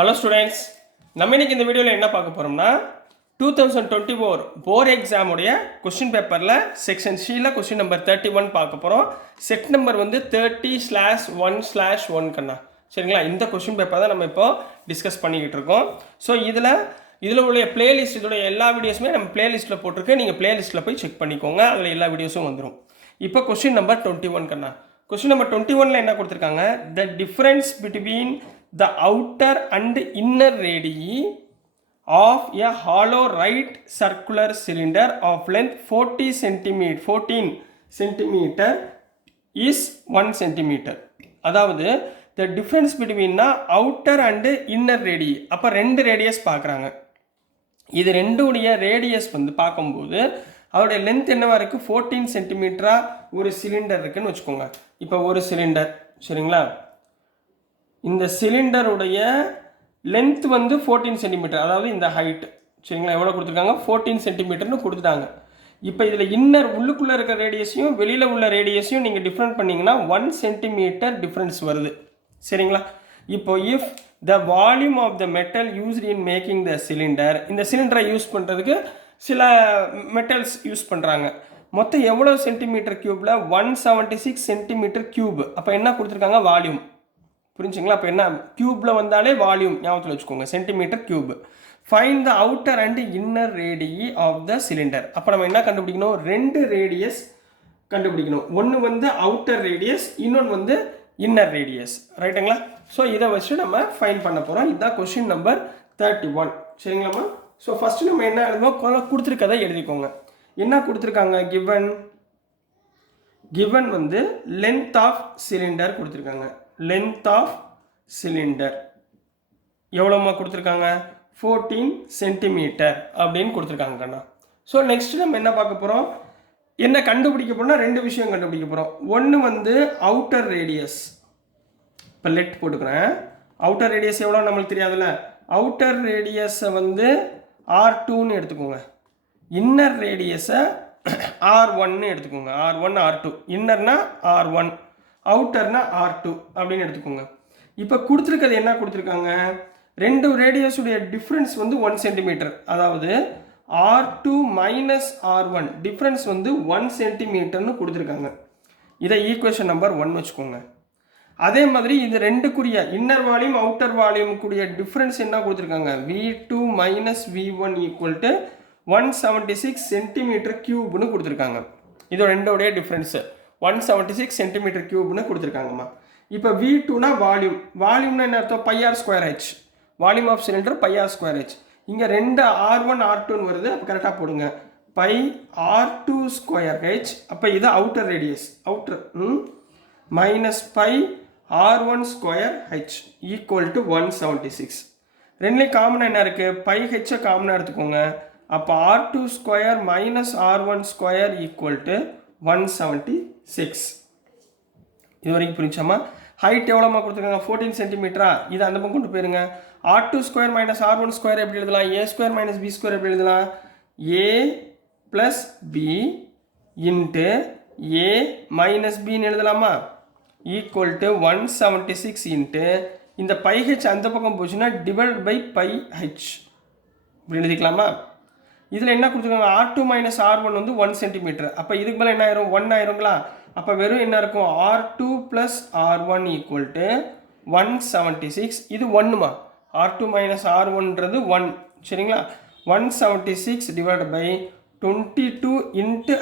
Hello students, நம்ம இன்னைக்கு இந்த வீடியோவில் என்ன பார்க்க போகிறோம்னா 2024 போர்டு எக்ஸாமுடைய கொஸ்டின் பேப்பரில் செக்ஷன் சியில் கொஸ்டின் நம்பர் 31 பார்க்க போகிறோம். செட் நம்பர் வந்து 30/1/1 கண்ணா. சரிங்களா, இந்த கொஸ்டின் பேப்பர் தான் நம்ம இப்போ டிஸ்கஸ் பண்ணிக்கிட்டு இருக்கோம். ஸோ இதில் உள்ள பிளேலிஸ்ட், இதோடைய எல்லா வீடியோஸுமே நம்ம பிளேலிஸ்ட்டில் போட்டிருக்கு. நீங்கள் பிளேலிஸ்ட்டில் போய் செக் பண்ணிக்கோங்க, அதில் எல்லா வீடியோஸும் வந்துடும். இப்போ கொஸ்டின் நம்பர் 21 கண்ணா. கொஸ்டின் நம்பர் 21ல் என்ன கொடுத்துருக்காங்க? The difference between the outer and inner radii of a hollow right circular cylinder of length 14 cm is 1 cm. அதாவது the difference between outer and inner radii. அப்போ ரெண்டு ரேடியஸ் பார்க்குறாங்க. இது ரெண்டுடைய radius வந்து பார்க்கும்போது அதோடைய லென்த் என்னவா இருக்குது? 14 சென்டிமீட்டரா ஒரு சிலிண்டர் இருக்குன்னு வச்சுக்கோங்க. இப்போ ஒரு சிலிண்டர், சரிங்களா, இந்த சிலிண்டருடைய லென்த் வந்து 14 சென்டிமீட்டர், அதாவது இந்த ஹைட், சரிங்களா, எவ்வளோ கொடுத்துருக்காங்க? 14 சென்டிமீட்டர்னு கொடுத்துட்டாங்க. இப்போ இதில் இன்னர் உள்ளுக்குள்ளே இருக்கிற ரேடியஸையும் வெளியில் உள்ள ரேடியஸையும் நீங்கள் டிஃப்ரெண்ட் பண்ணிங்கன்னா 1 சென்டிமீட்டர் டிஃப்ரென்ஸ் வருது, சரிங்களா. இப்போ if the volume of the metal used in making the cylinder, இந்த சிலிண்டரை யூஸ் பண்ணுறதுக்கு சில மெட்டல்ஸ் யூஸ் பண்ணுறாங்க. மொத்தம் எவ்வளோ சென்டிமீட்டர் க்யூப்பில்? 176 centimetre cube. அப்போ என்ன கொடுத்துருக்காங்க? வால்யூம். புரிஞ்சுங்களா? அப்போ என்ன, க்யூப்பில் வந்தாலே வால்யூம் ஞாபகத்தில் வச்சுக்கோங்க, centimetre cube. Find the outer and inner radii of the cylinder. அப்போ நம்ம என்ன கண்டுபிடிக்கணும்? ரெண்டு ரேடியஸ் கண்டுபிடிக்கணும். ஒன்று வந்து அவுட்டர் ரேடியஸ், இன்னொன்று வந்து இன்னர் ரேடியஸ், ரைட்டுங்களா? ஸோ இதை வச்சு நம்ம ஃபைண்ட் பண்ண போகிறோம். இதுதான் கொஸ்டின் நம்பர் 31, சரிங்களாம்மா? ஸோ ஃபஸ்ட்டு நம்ம என்ன எழுதுவோம்? கொடுத்துருக்கதை எழுதிக்கோங்க. என்ன கொடுத்துருக்காங்க? கிவன் வந்து லென்த் ஆஃப் சிலிண்டர் கொடுத்துருக்காங்க. லென்த் ஆஃப் சிலிண்டர் எவ்வளோமா கொடுத்துருக்காங்க? 14 சென்டிமீட்டர் அப்படின்னு கொடுத்துருக்காங்க கண்ணா. ஸோ நெக்ஸ்ட் நம்ம என்ன பார்க்க போகிறோம்? என்ன கண்டுபிடிக்க போகிறோம்னா ரெண்டு விஷயம் கண்டுபிடிக்க போகிறோம். ஒன்று வந்து அவுட்டர் ரேடியஸ். இப்போ லெட் போட்டுக்கிறேன். அவுட்டர் ரேடியஸ் எவ்வளோ நம்மளுக்கு தெரியாதுல்ல. அவுட்டர் ரேடியஸை வந்து R2ன்னு எடுத்துக்கோங்க. இன்னர் ரேடியஸை R1ன்னு எடுத்துக்கோங்க. R1 R2. இன்னர்னா R1, அவுட்டர்னா R2 அப்படின்னு எடுத்துக்கோங்க. இப்போ கொடுத்துருக்கிறது என்ன கொடுத்துருக்காங்க? ரெண்டு ரேடியஸுடைய டிஃப்ரென்ஸ் வந்து 1 சென்டிமீட்டர். அதாவது R2 மைனஸ் R1 டிஃப்ரென்ஸ் வந்து 1 சென்டிமீட்டர்னு கொடுத்துருக்காங்க. இதை ஈக்குவேஷன் நம்பர் 1 வச்சுக்கோங்க. அதே மாதிரி இது ரெண்டுக்குரிய இன்னர் வால்யூம் அவுட்டர் வால்யூமுக்குரிய டிஃப்ரென்ஸ் என்ன கொடுத்துருக்காங்க? V2 minus V1 equal to 176 centimetre க்யூப்னு கொடுத்துருக்காங்க. இது ரெண்டோடைய டிஃப்ரென்ஸு 176 சென்டிமீட்டர் க்யூப்னு கொடுத்துருக்காங்கம்மா. இப்போ V2னா வால்யூம். வால்யூம்னா என்ன அர்த்தம்? πr²h. Volume of cylinder πr²h. இங்கே ரெண்டு R1 R2ன்னு வருது. அப்போ கரெக்டாக போடுங்க. πr²h. அப்போ இது outer radius, outer minus πr1²h equal to 176. ரெண்டுலேயும் காமனாக என்ன இருக்குது? πh காமனாக எடுத்துக்கோங்க. அப்போ R2² minus R1² equal to 176. இது வரைக்கும் புரிஞ்சாமா? ஹைட் எவ்வளோமா கொடுத்துருக்காங்க? 14 சென்டிமீட்டரா? இது அந்த பக்கம் கொண்டு போயிருங்க. R2² மைனஸ் R1² எப்படி எழுதலாம்? A² மைனஸ் B² எப்படி எழுதலாம்? A plus B into A minus Bன்னு எழுதலாமா? ஈக்குவல் டு 176 இன்ட்டு இந்த πh அந்த பக்கம் போச்சுன்னா டிவைட் பை πh இப்படி எழுதிக்கலாமா? இதில் என்ன கொடுத்துருக்காங்க? R2 மைனஸ் R1 வந்து 1 சென்டிமீட்டர். அப்போ இதுக்கு மேலே என்ன ஆயிரும்? 1 ஆயிருங்களா? அப்போ வெறும் என்ன இருக்கும்? R2 plus R1 equal to 176. இது 1மா? R2 மைனஸ் R1ன்றது 1, சரிங்களா? 176 divide by 22 into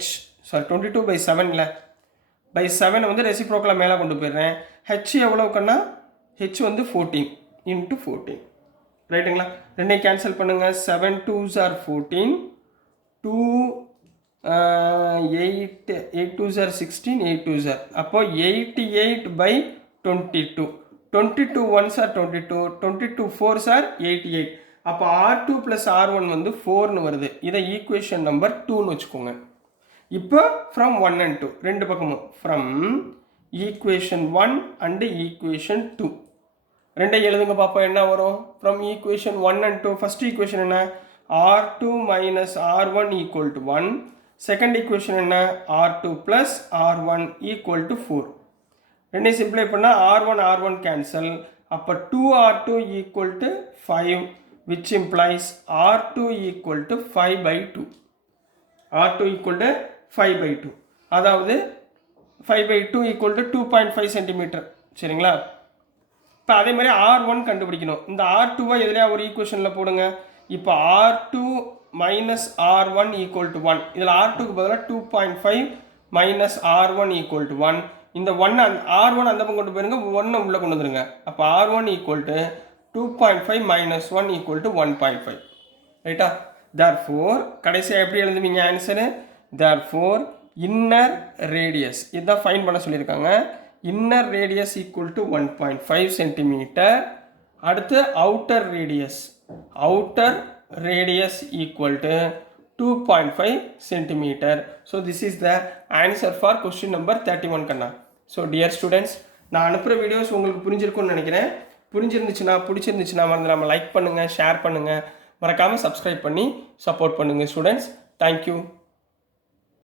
H, sorry 22 by 7ல பை 7 வந்து ரெசிப்ரோக்கலாக மேலே கொண்டு போயிடுறேன். H எவ்வளோக்குன்னா H வந்து 14 இன்ட்டு 14, ரைட்டுங்களா? ரெண்டையும் கேன்சல் பண்ணுங்கள். 7 2s are 14, 2 8 2s are 16, 8 2s are, அப்போ 88 by 22, 22 1s are 22, 22 4s are 88. அப்போ R2 ப்ளஸ் R1 வந்து 4ன்னு வருது. இதை ஈக்குவேஷன் நம்பர் 2ன்னு வச்சுக்கோங்க. இப்போ ஃப்ரம் 1 and 2 ரெண்டு பக்கமும் ஃப்ரம் ஈக்குவேஷன் 1 அண்டு ஈக்குவேஷன் 2 ரெண்டை எழுதுங்க பார்ப்போம் என்ன வரும். From equation 1 and 2 first equation என்ன? R2 minus R1 equal to 1. Second equation என்ன? R2 plus R1 equal to 4. ரெண்டையும் சிம்பிளை பண்ணால் R1 கேன்சல். அப்போ 2R2 equal to 5 which implies R2 equal to 5/2. R2 equal to 5/2. அதாவது 5/2 equal to 2.5 cm. சரிங்களா? இப்போ அதே மாதிரி R1 கண்டுபிடிக்கணும். இந்த R2-வை எதிலையா ஒரு ஈக்குவேஷனில் போடுங்க. இப்போ R2 minus R1 equal to 1. இதில் R2க்கு பதிலாக 2.5 minus R1 equal to 1. இந்த 1 R1 அந்த பக்கம் கொண்டு போயிருங்க, 1 உள்ளே கொண்டு வந்துருங்க. அப்போ R1 equal to 2.5 minus 1 equal to 1.5. ரைட்டா? therefore கடைசியாக எப்படி எழுதுவீங்க ஆன்சரு? therefore inner radius இதுதான் ஃபைன் பண்ண சொல்லியிருக்காங்க. inner radius equal to 1.5 cm. அடுத்து outer radius equal to 2.5 cm. so this is the answer for question number 31 Kanna. so dear students, நான் அனுப்புகிற வீடியோஸ் உங்களுக்கு புரிஞ்சிருக்கும்னு நினைக்கிறேன். பிடிச்சிருந்துச்சுன்னா மறந்துடாம லைக் பண்ணுங்கள், ஷேர் பண்ணுங்கள், மறக்காமல் சப்ஸ்கிரைப் பண்ணி சப்போர்ட் பண்ணுங்கள் ஸ்டூடெண்ட்ஸ். தேங்க்யூ.